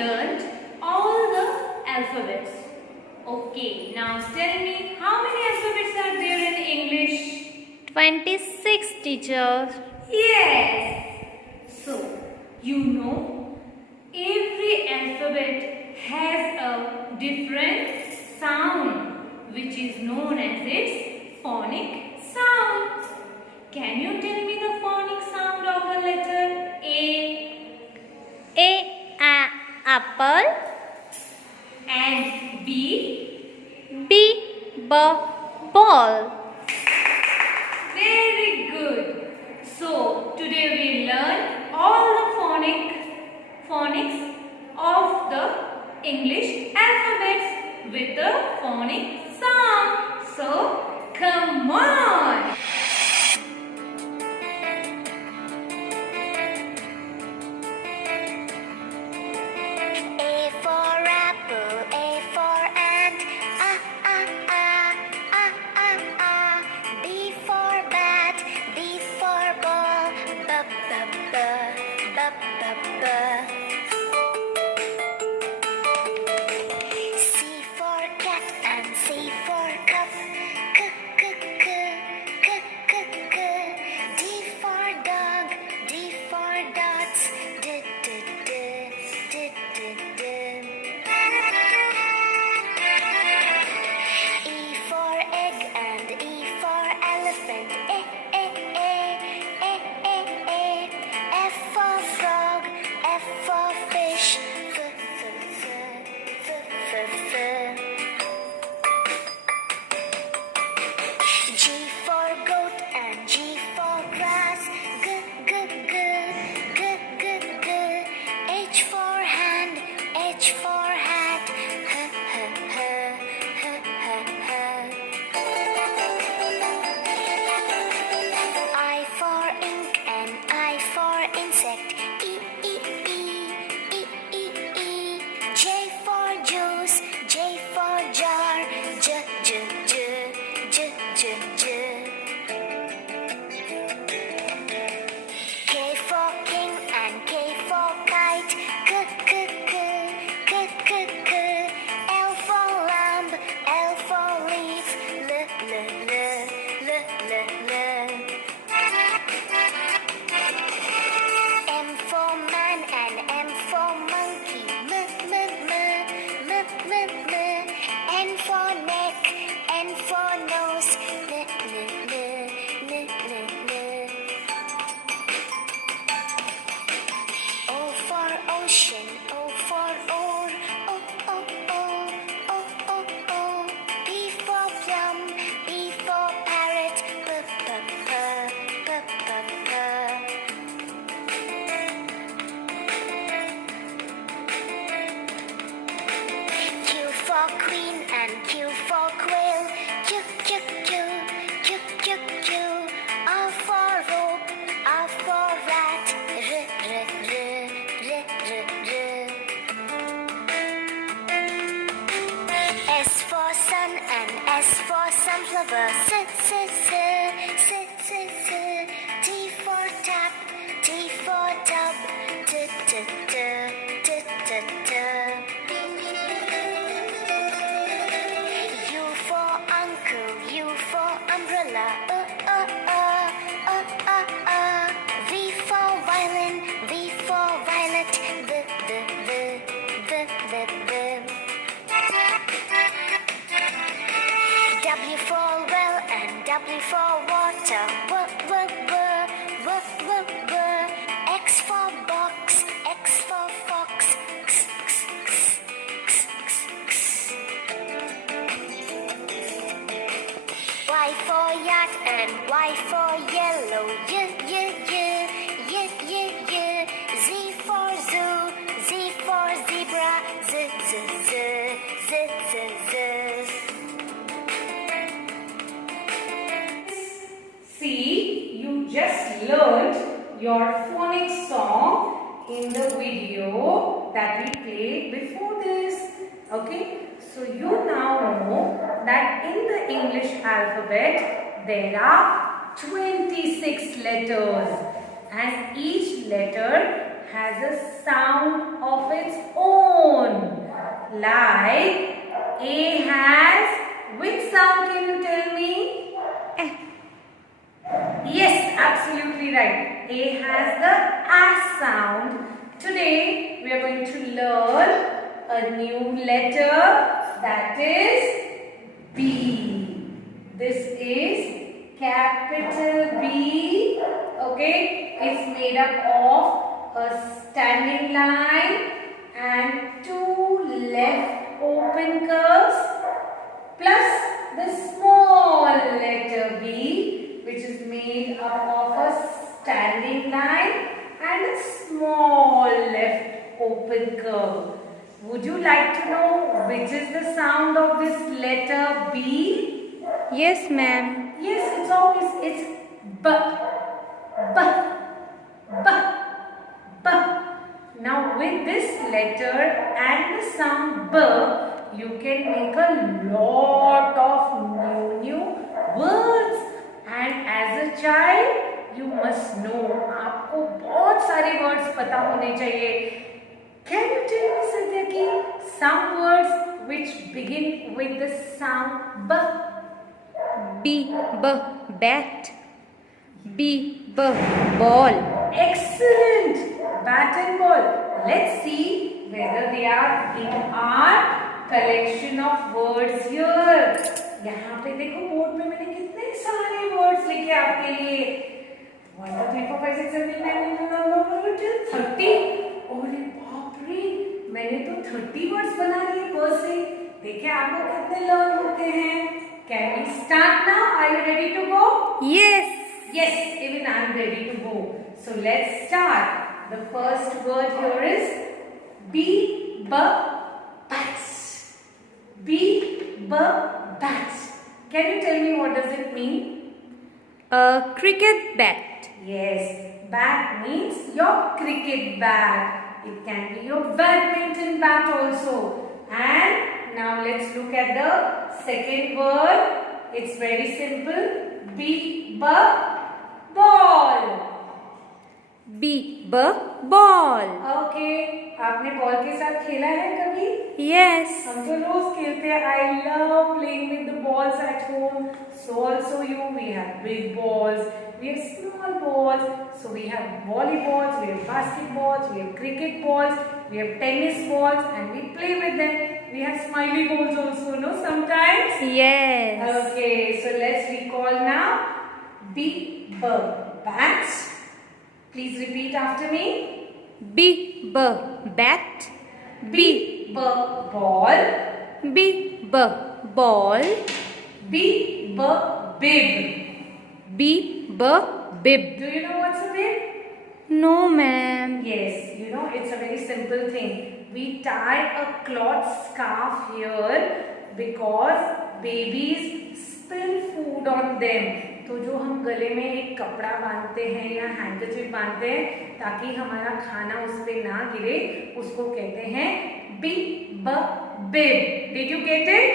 learnt all the alphabets. Okay, now tell me how many alphabets are there in English? 26, teacher. Yes. So, you know, every alphabet has a different sound which is known as its phonic sound. Can you tell me the phonic sound of the letter A, apple. and B? B, ball. Very good. So, today we learn all the phonics of the English alphabets with the phonic sound. So, come on. A for apple, A for ant, B for bat, B for ball, b. C for cat and C for cup, k. D for dog, D for dots, d. E for egg and E for elephant, F for frog, F for fish, G for goat and G for grass, g. H for hand, H for hat, I for ink and I for insect, E. J for juice, J for jar, j. K for king and K for kite, k. L for lamb, L for leaf, l. M for man and M for monkey, m. N for neck, N for nose, n. O for ocean, O for oar, o. P for plum, P for parrot, p. Q for queen and Q for quail, Q. R for rope, R for rat, r. S for sun and S for sunflower, s. T for tap, T for tub, t. U for uncle, U for umbrella, V for violin, V for violet, v. W for well and W for water, w. X for box, X for fox, x. Y for yacht and Y for yellow, y. Z for zoo, Z for zebra, z. See, you just learned your phonic song in the video that we played before this. Okay, so you now know that in the English alphabet there are 26 letters and each letter has a sound of its own. Like A has which sound, can you tell me? Yes, absolutely right. A has the A sound. Today we are going to learn a new letter, that is B. This is capital B. Okay, it's made up of a standing line and two left open curves plus the small letter B, which is made up of a standing line and a small left open curve. Would you like to know which is the sound of this letter B? Yes, ma'am. Yes, it's B, B, B, B. Now with this letter and the sound B, you can make a lot of new words. And as a child, you must know. आपको बहुत सारे words पता होने चाहिए. Can you tell me, Satyaki, some words which begin with the sound B? B, bat. B, ball. Excellent! Bat and ball. Let's see whether they are in our collection of words here. यहाँ पे देखो board में मैंने कितने सारे words लिखे आपके लिए. 1, 2, 3, 4, 5, 6, 7, 8, 9, 10, 30. अरे बाप रे, मैंने तो 30 वर्ड्स बना लिए पर से. देखिए आपको कितने लर्न होते हैं. Can we start now? Are you ready to go? Yes. Yes, even I am ready to go. So let's start. The first word here is bats. Bats. Can you tell me what does it mean? A cricket bat. Yes, bat means your cricket bat. It can be your badminton bat also. And now let's look at the second word. It's very simple. Ball. B, ball. Okay, आपने ball के साथ खेला है कभी? Yes. हम तो रोज खेलते हैं. I love playing with the balls at home. So also you. We have big balls. We have small balls. So we have volleyballs. We have basketballs. We have cricket balls. We have tennis balls, and we play with them. We have smiley balls also, no? Sometimes. Yes. Okay, so let's recall now. Bats. Please repeat after me. B, bat. B, ball. B, ball. B, bib. B, bib. Do you know what's a bib? No, ma'am. Yes, you know, it's a very simple thing. We tie a cloth scarf here because babies spill food on them. तो जो हम गले में एक कपड़ा बांधते हैं या हैंडकरचीफ बांधते हैं ताकि हमारा खाना उस पे ना गिरे, उसको कहते हैं bib. Did you get it?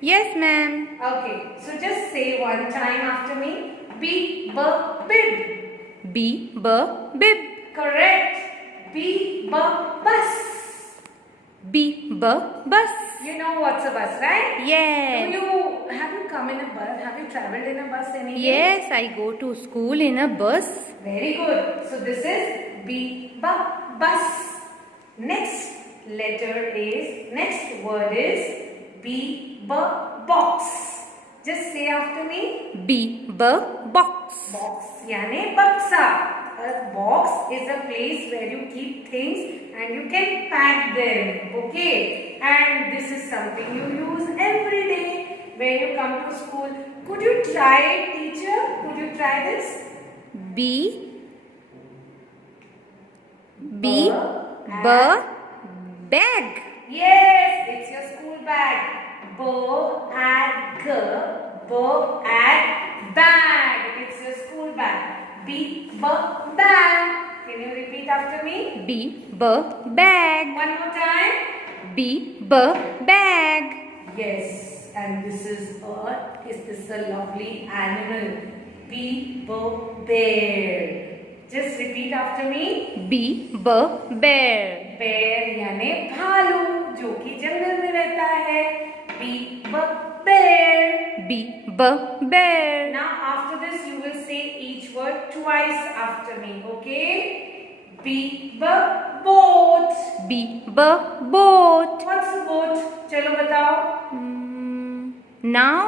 Yes, ma'am. Okay, so just say one time after me. Bib. B, bib. Correct. Bus. B, bus. You know what's a bus, right? Yes. Have you come in a bus? Have you traveled in a bus anywhere? Yes, I go to school in a bus. Very good. So this is bus. Next word is box. Just say after me. B, box. Box यानी बक्सा. A box is a place where you keep things and you can pack them. Okay. And this is something you use every day when you come to school. Could you try it, teacher? Could you try this? Bag. Yes, it's your school bag. Bag. It's your school bag. Bag. Can you repeat after me? Bag. One more time. Bag. Yes, and this is a lovely animal? Bear. Just repeat after me. Bear. Bear यानी भालू. जो कि जंगल में रहता है. B B bear. B B bear. Now after this you will say each word twice after me, okay? B B boat. B B boat. What's a boat? चलो बताओ. Now.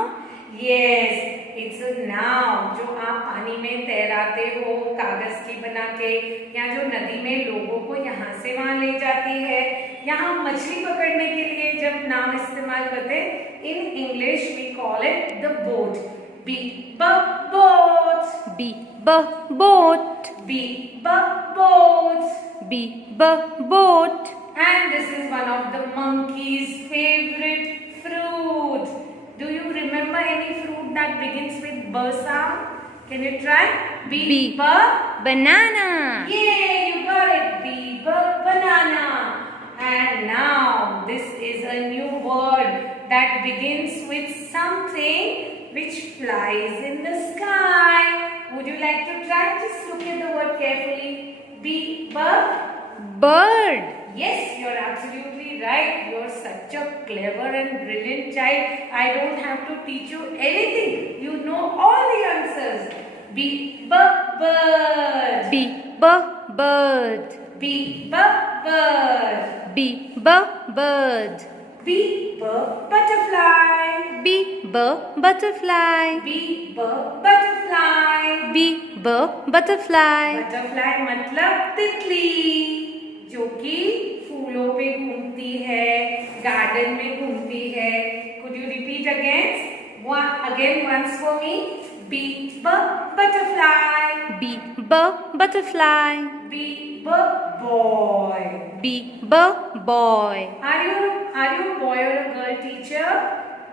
Yes, it's a नाव. जो आप पानी में तैराते हो कागज की बना के, या जो नदी में लोगों को यहाँ से वहां ले जाती है. यहाँ मछली पकड़ने के लिए जब नाव इस्तेमाल करते हैं, in English we call it the boat. B b boat. B B boat. B b boat. B B boat. And this is one of the monkey's favorite fruit. Do you remember any fruit that begins with B sound? Can you try? B. B. Banana. Yay, you got it. B. Banana. And now this is a new word that begins with something which flies in the sky. Would you like to try? Just look at the word carefully. B. Bird. Yes, you're absolutely right. You're such a clever and brilliant child. I don't have to teach you anything. You know all the answers. B bird. B B bird. B bird. B B bird. B butterfly. B B butterfly. B butterfly. B B butterfly. Butterfly मतलब तितली, जो कि फूलों पे घूमती है, garden में घूमती है. Could you repeat again? Once for me. B butterfly. B B butterfly. B boy. B B boy. Are you a boy or a girl, teacher?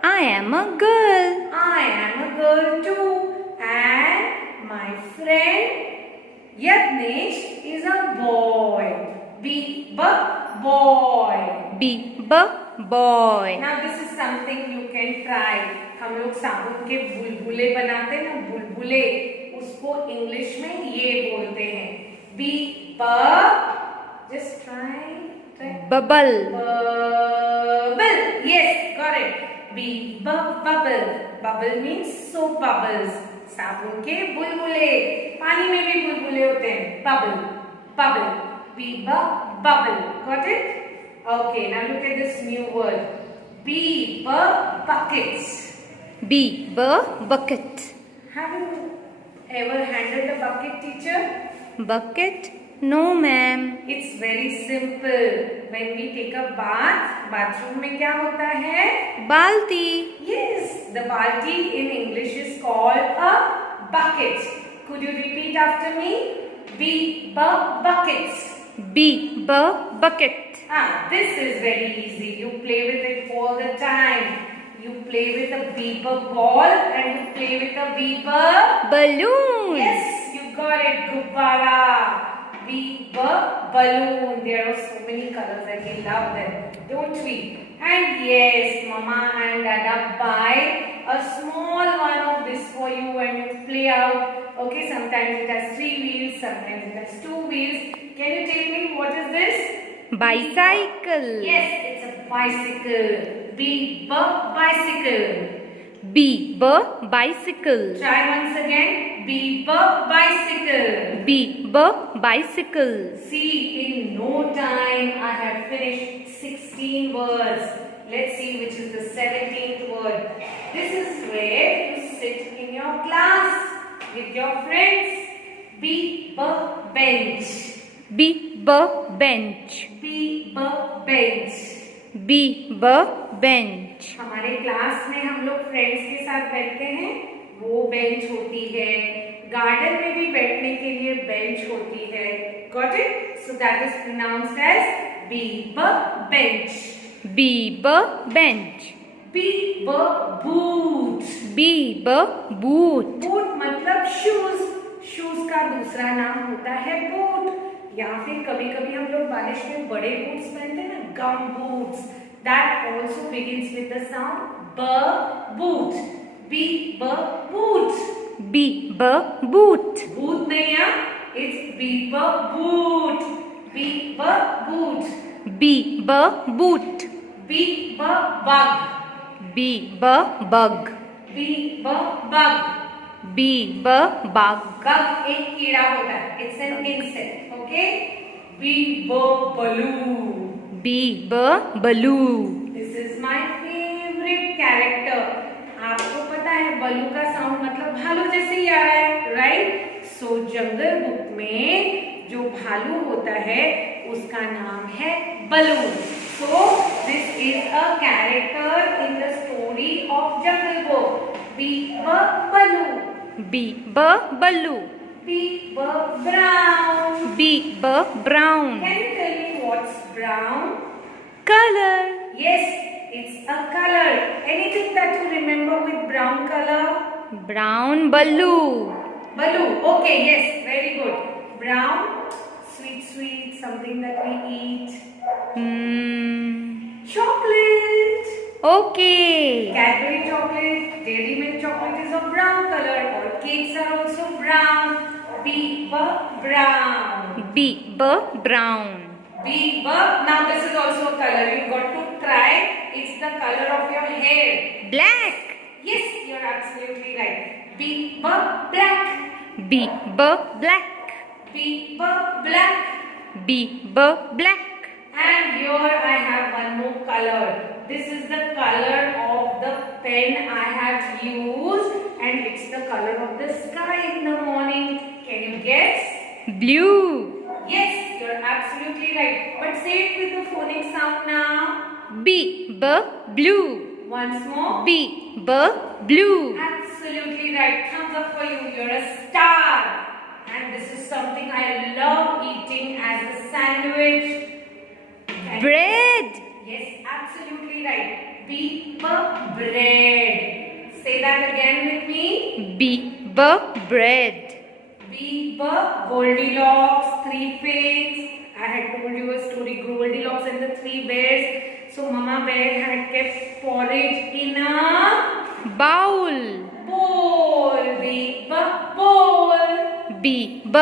I am a girl. I am a girl too. And my friend Yagnesh is a boy. B boy. B B boy. Now this is something you can try. हम लोग साबुन के बुलबुले बनाते हैं ना, बुलबुले, उसको इंग्लिश में ये बोलते हैं. B just try. Bubble. Bubble. Yes, got it. B bubble. Bubble means soap bubbles. साबुन के बुलबुले, पानी में भी बुलबुले होते हैं. Bubble. B bubble. Got it? Okay, now look at this new word. B buckets. B B bucket. Have you ever handled a bucket, teacher? Bucket? No, ma'am. It's very simple. When we take a bath, bathroom में क्या होता है? Balti. Yes, the balti in English is called a bucket. Could you repeat after me? B buckets. B B bucket. This is very easy. You play with it all the time. You play with a beeper ball and you play with a beeper Balloon. Yes, you got it. Gubbara. Beeper balloon. There are so many colors and we love them, don't we? And yes, Mama and Dada buy a small one of this for you and you play out. Okay, sometimes it has 3 wheels, sometimes it has 2 wheels. Can you tell me what is this? Bicycle. Yes, it's a bicycle. Bicycle. B B bicycle. Try once again. Bicycle. B B bicycle. See, in no time I have finished 16 words. Let's see which is the 17th word. This is where you sit in your class with your friends. B bench. B B bench. B bench. B B bench. हमारे class में हम लोग friends के साथ बैठते हैं, वो bench होती है. गार्डन में भी बैठने के लिए बेंच होती है. Got it? So that is pronounced as B bench. B B bench. B boot. B B boot. Boot मतलब शूज. शूज का दूसरा नाम होता है बूट. या फिर कभी कभी हम लोग बारिश में बड़े बूट्स पहनते हैं ना, गम boots. That also begins with the sound B boot. B boot. B B boot. Boot नहीं है, it's B boot. B boot. B B boot. B B bug. B B bug. B B bug. B B bug. Bug एक कीड़ा होता है. It's an insect. Okay. B B balloon. B B baloo. This is my favorite character. आपको पता है बलू का sound मतलब भालू जैसे ही आ रहा है, राइट? सो जंगल बुक में जो भालू होता है उसका नाम है Baloo. So this is a character in the story of jungle book. B b Baloo. B B baloo. B b brown. B B brown. Can you tell me what's brown? Color. Yes, it's a color. Anything that you remember with brown color? Brown baloo. Baloo. Okay, yes, very good. Brown, sweet, sweet, something that we eat. Chocolate. Okay. Cadbury chocolate, Dairy Milk chocolate is of brown color. Or cakes are also brown. B, B, brown. B B brown. B, B. Now this is also a color. You've got to try. It's the color of your hair. Black. Yes, you're absolutely right. B, B, black. B B black. B, B, black. B B black. And here I have one more color. This is the color of the pen I have used, and it's the color of the sky in the morning. Can you guess? Blue. Yes, you're absolutely right. But say it with the phonic sound now. B B blue. Once more. B B blue. Absolutely right. Thumbs up for you. You're a star. And this is something I love eating as a sandwich. And Bread. yes, absolutely right. B, B, bread. Say that again with me. B B bread. B, B, Goldilocks, three pigs. I had told you a story, Goldilocks and the three bears. So Mama Bear had kept porridge in a Bowl. bowl. B, B, bowl. B B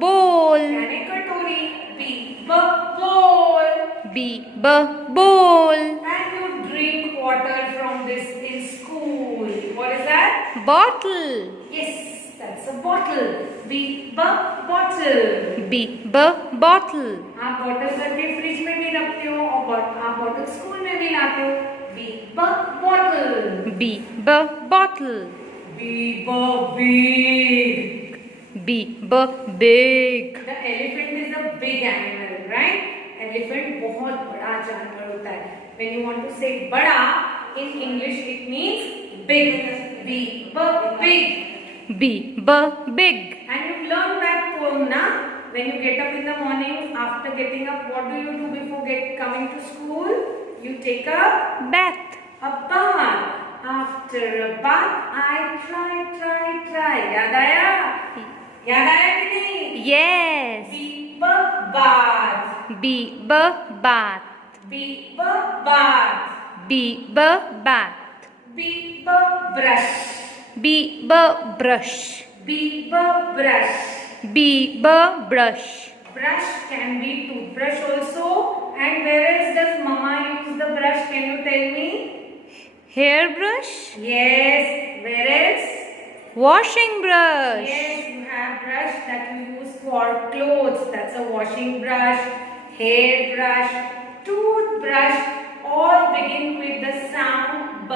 bowl. And a katori. B, B, bowl. B B bowl. And you drink water from this in school. What is that? Bottle. Yes, that's a bottle. B, B, bottle. B B bottle. आप bottle करके fridge में भी रखते हो और आप bottle school में भी लाते हो. B, B, bottle. B B bottle. B, B, big. B B big. The elephant is a big animal, right? Elephant बहुत बड़ा जानवर होता है. When you want to say बड़ा in English, it means big. B, B, big. B B big. And you've learned that poem, na? When you get up in the morning, after getting up, what do you do before coming to school? You take a Bath. bath. After a bath, I try. याद आया? याद आया कि नहीं? Yes. B, B, bath. B B bath. B, B, bath. B B bath. B, B, brush. B B brush. B, B, brush. B B brush. Brush can be toothbrush also. And where else does Mama use the brush? Can you tell me? Hairbrush. Yes. Where else? Washing brush. Yes, you have brush that you use for clothes. That's a washing brush, hair brush, toothbrush. All begin with the sound B.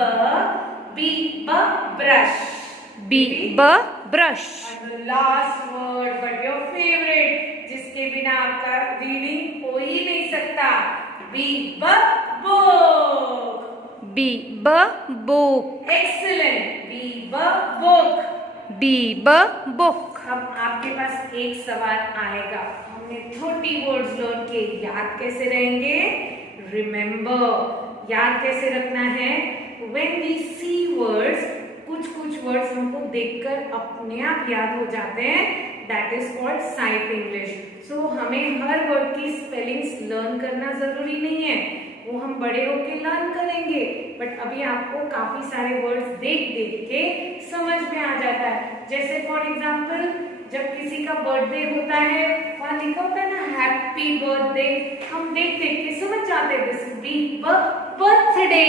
B, B, brush. B B brush. And the last word, but your favorite, जिसके बिना आपका reading हो ही नहीं सकता. B, B, book. B B book. Excellent. B, B, book. B B book. अब आपके पास एक सवाल आएगा. हमने 30 वर्ड्स लर्न किए, याद कैसे रहेंगे? रिमेम्बर, याद कैसे रखना है? When we see words, कुछ वर्ड्स हमको देखकर अपने आप याद हो जाते हैं. That is called sight English. So हमें हर वर्ड की स्पेलिंग्स लर्न करना जरूरी नहीं है, वो हम बड़े होके लर्न करेंगे. बट अभी आपको काफी सारे वर्ड्स देख के समझ में आ जाता है. जैसे फॉर एग्जाम्पल, जब किसी का बर्थडे होता है, वहाँ लिखा होता है ना हैप्पी बर्थडे हम देख देख के समझ जाते हैं this be birthday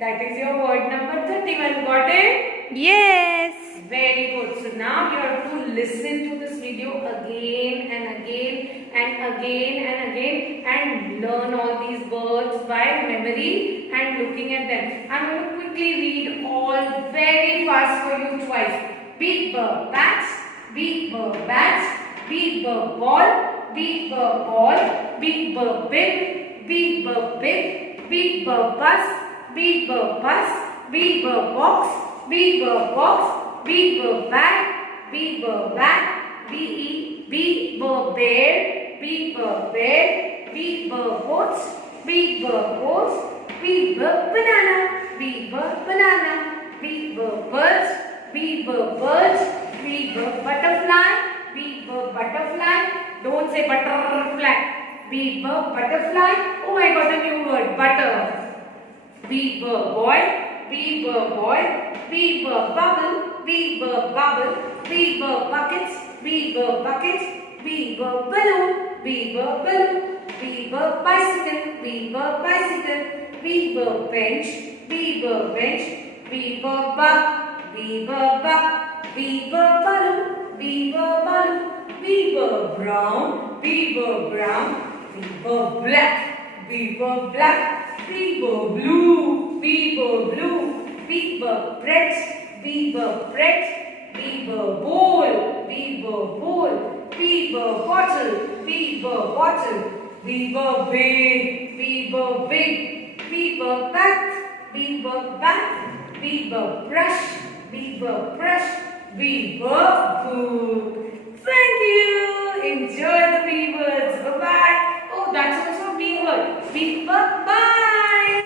that is your word number 31 got it Yes. very good so now you have to listen to this video again and again and again and again and learn all these words by memory and looking at them I'm going to quickly read all very fast for you twice beep bats beep bats beep ball beep ball beep bib beep bib beep bus beep bus beep box beep box beep bag beep bag beep bear beep bear beep horse beep horse beep banana beep banana beep birds beep birds beep butterfly beep butterfly don't say butterfly beep butterfly oh I got a new word butter beep boy beep boy beep bubble beep bubble beep buckets beep buckets beep balloon beep balloon beep bicycle beep bicycle beep bench beep bench beep buck beep buck beep balloon beep balloon beep brown beep brown beep black beep black beep blue beep blue beep bread beep bread beep bowl beep bowl beep bottle beep bottle beep big beep big beep bat beep bat beep brush beep brush beep book thank you enjoy the bee words bye bye oh that's also a bee word beep bye